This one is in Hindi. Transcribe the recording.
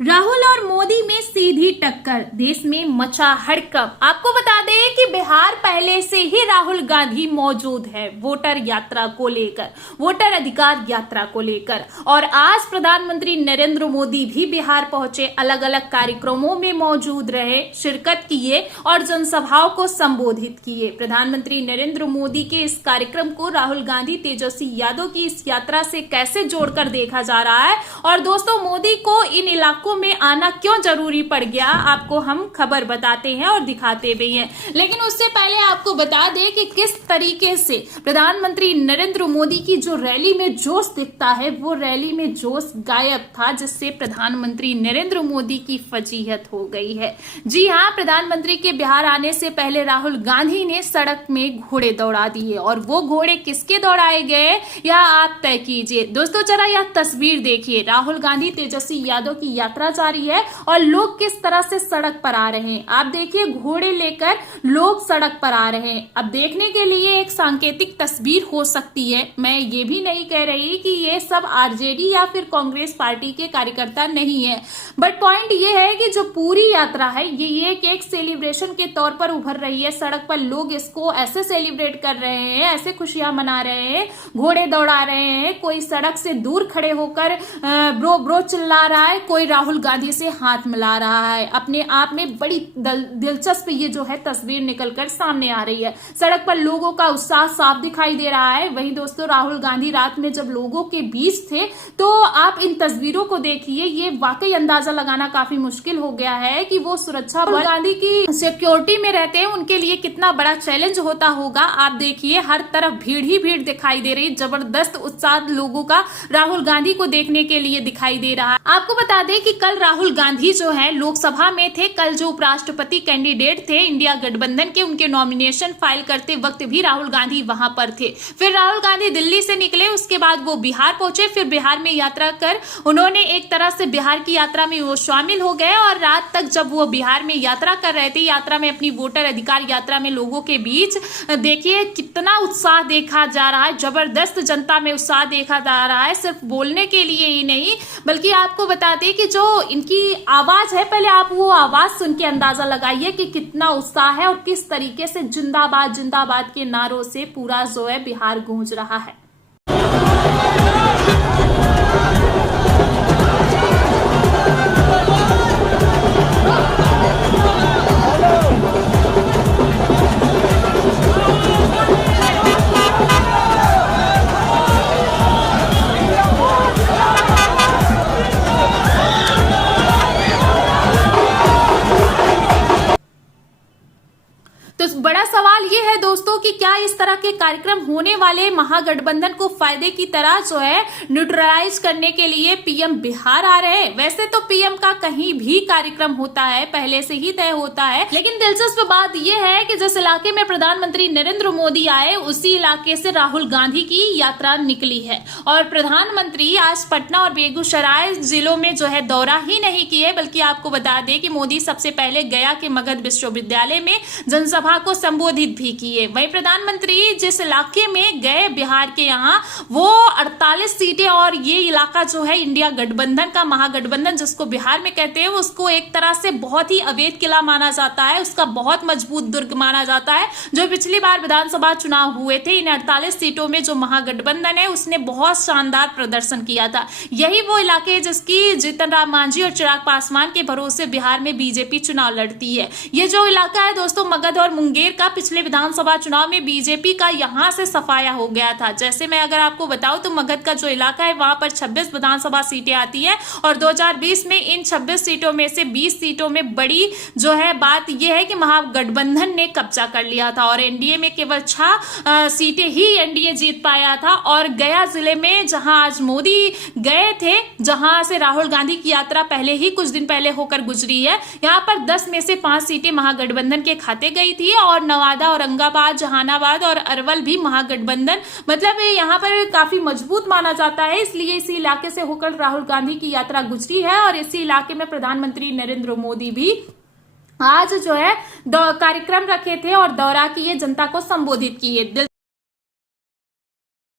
राहुल और मोदी में सीधी टक्कर, देश में मचा हड़कंप। आपको बता दें कि बिहार पहले से ही राहुल गांधी मौजूद है वोटर यात्रा को लेकर, वोटर अधिकार यात्रा को लेकर। और आज प्रधानमंत्री नरेंद्र मोदी भी बिहार पहुंचे, अलग अलग कार्यक्रमों में मौजूद रहे, शिरकत किए और जनसभाओं को संबोधित किए। प्रधानमंत्री नरेंद्र मोदी के इस कार्यक्रम को राहुल गांधी तेजस्वी यादव की इस यात्रा से कैसे जोड़कर देखा जा रहा है, और दोस्तों मोदी को इन इलाकों में आना क्यों जरूरी पड़ गया, आपको हम खबर बताते हैं और दिखाते भी हैं। लेकिन उससे पहले आपको बता दें कि किस तरीके से प्रधानमंत्री नरेंद्र मोदी की जो रैली में जोश दिखता है, वो रैली में जोश गायब था, जिससे प्रधानमंत्री नरेंद्र मोदी की फजीहत हो गई है। जी हां, प्रधानमंत्री के बिहार आने से पहले राहुल गांधी ने सड़क में घोड़े दौड़ा दिए, और वो घोड़े किसके दौड़ाए गए यह आप तय कीजिए। दोस्तों जरा यह तस्वीर देखिए, राहुल गांधी तेजस्वी यादव की यात्रा जारी है और लोग किस तरह से सड़क पर आ रहे हैं। आप देखिए, घोड़े लेकर लोग सड़क पर आ रहे हैं। अब देखने के लिए एक सांकेतिक तस्वीर हो सकती है, मैं ये भी नहीं कह रही कि ये सब आरजेडी या फिर कांग्रेस पार्टी के कार्यकर्ता नहीं है, बट पॉइंट ये है कि जो पूरी यात्रा है ये एक सेलिब्रेशन के तौर पर उभर रही है। सड़क पर लोग इसको ऐसे सेलिब्रेट कर रहे हैं, ऐसे खुशियां मना रहे हैं, घोड़े दौड़ा रहे हैं, कोई सड़क से दूर खड़े होकर ब्रो ब्रो चिल्ला रहा है, कोई राहुल गांधी से हाथ मिला रहा है। अपने आप में बड़ी दिलचस्प ये जो है तस्वीर निकलकर सामने आ रही है। सड़क पर लोगों का उत्साह साफ दिखाई दे रहा है। वहीं दोस्तों राहुल गांधी रात में जब लोगों के बीच थे, तो आप इन तस्वीरों को देखिए, ये वाकई अंदाजा लगाना काफी मुश्किल हो गया है कि वो सुरक्षा बल गांधी की सिक्योरिटी में रहते हैं, उनके लिए कितना बड़ा चैलेंज होता होगा। आप देखिए, हर तरफ भीड़ ही भीड़ दिखाई दे रही, जबरदस्त उत्साह लोगों का राहुल गांधी को देखने के लिए दिखाई दे रहा है। आपको बता दें कि कल राहुल गांधी जो है लोकसभा में थे। कल जो उपराष्ट्रपति कैंडिडेट थे इंडिया गठबंधन के, उनके नॉमिनेशन फाइल करते वक्त भी राहुल गांधी वहां पर थे। फिर राहुल गांधी दिल्ली से निकले, उसके बाद वो बिहार पहुंचे। फिर बिहार में यात्रा कर उन्होंने एक तरह से बिहार की यात्रा में वो शामिल हो गए, और रात तक जब वो बिहार में यात्रा कर रहे थे, यात्रा में अपनी वोटर अधिकार यात्रा में लोगों के बीच देखिए कितना उत्साह देखा जा रहा है, जबरदस्त जनता में उत्साह देखा जा रहा है। सिर्फ बोलने के लिए ही नहीं, बल्कि आपको बता दें कि जो इनकी आवाज है, पहले आप वो आवाज सुन के अंदाजा लगाइए कि कितना उत्साह है और किस तरीके से जिंदाबाद जिंदाबाद के नारों से पूरा जो है बिहार गूंज रहा है। तो बड़ा सवाल ये है दोस्तों कि क्या इस तरह के कार्यक्रम होने वाले महागठबंधन को फायदे की तरह जो है न्यूट्रलाइज करने के लिए पीएम बिहार आ रहे हैं। वैसे तो पीएम का कहीं भी कार्यक्रम होता है पहले से ही तय होता है, लेकिन दिलचस्प बात यह है कि जिस इलाके में प्रधानमंत्री नरेंद्र मोदी आए, उसी इलाके से राहुल गांधी की यात्रा निकली है। और प्रधानमंत्री आज पटना और बेगूसराय जिलों में जो है दौरा ही नहीं किए, बल्कि आपको बता दें कि मोदी सबसे पहले गया के मगध विश्वविद्यालय में जनसभा को संबोधित भी किए। वहीं प्रधानमंत्री जिस इलाके में गए बिहार के, यहाँ वो 48 सीटें, और ये इलाका जो है इंडिया गठबंधन का, महागठबंधन जिसको बिहार में कहते हैं, उसको एक तरह से बहुत ही अवैध किला माना जाता है, उसका बहुत मजबूत दुर्ग माना जाता है। जो पिछली बार विधानसभा चुनाव हुए थे, इन 48 सीटों में जो महागठबंधन है उसने बहुत शानदार प्रदर्शन किया था। यही वो इलाके है जिसकी जीतन राम मांझी और चिराग पासवान के भरोसे बिहार में बीजेपी चुनाव लड़ती है। ये जो इलाका है दोस्तों मगध और मुंगेर का, पिछले विधानसभा चुनाव में बीजेपी का यहां से सफाया हो गया था। जैसे मैं अगर आपको बताऊं तो मगध का जो इलाका है वहां पर 26 विधानसभा सीटें आती है, और 2020 में इन 26 सीटों में से 20 सीटों में बड़ी जो है बात यह है कि महागठबंधन ने कब्जा कर लिया था, और एनडीए में केवल 6 सीटें ही एनडीए जीत पाया था। और गया जिले में जहां आज मोदी गए थे, जहां से राहुल गांधी की यात्रा पहले ही कुछ दिन पहले होकर गुजरी है, यहां पर 10 में से 5 सीटें महागठबंधन के खाते गई थी, और नवादा, औरंगाबाद, जहानाबाद और अरवल भी महागठबंधन, मतलब यहाँ पर काफी मजबूत माना जाता है। इसलिए इसी इलाके से होकर राहुल गांधी की यात्रा गुजरी है, और इसी इलाके में प्रधानमंत्री नरेंद्र मोदी भी आज जो है कार्यक्रम रखे थे और दौरा किए, जनता को संबोधित किए।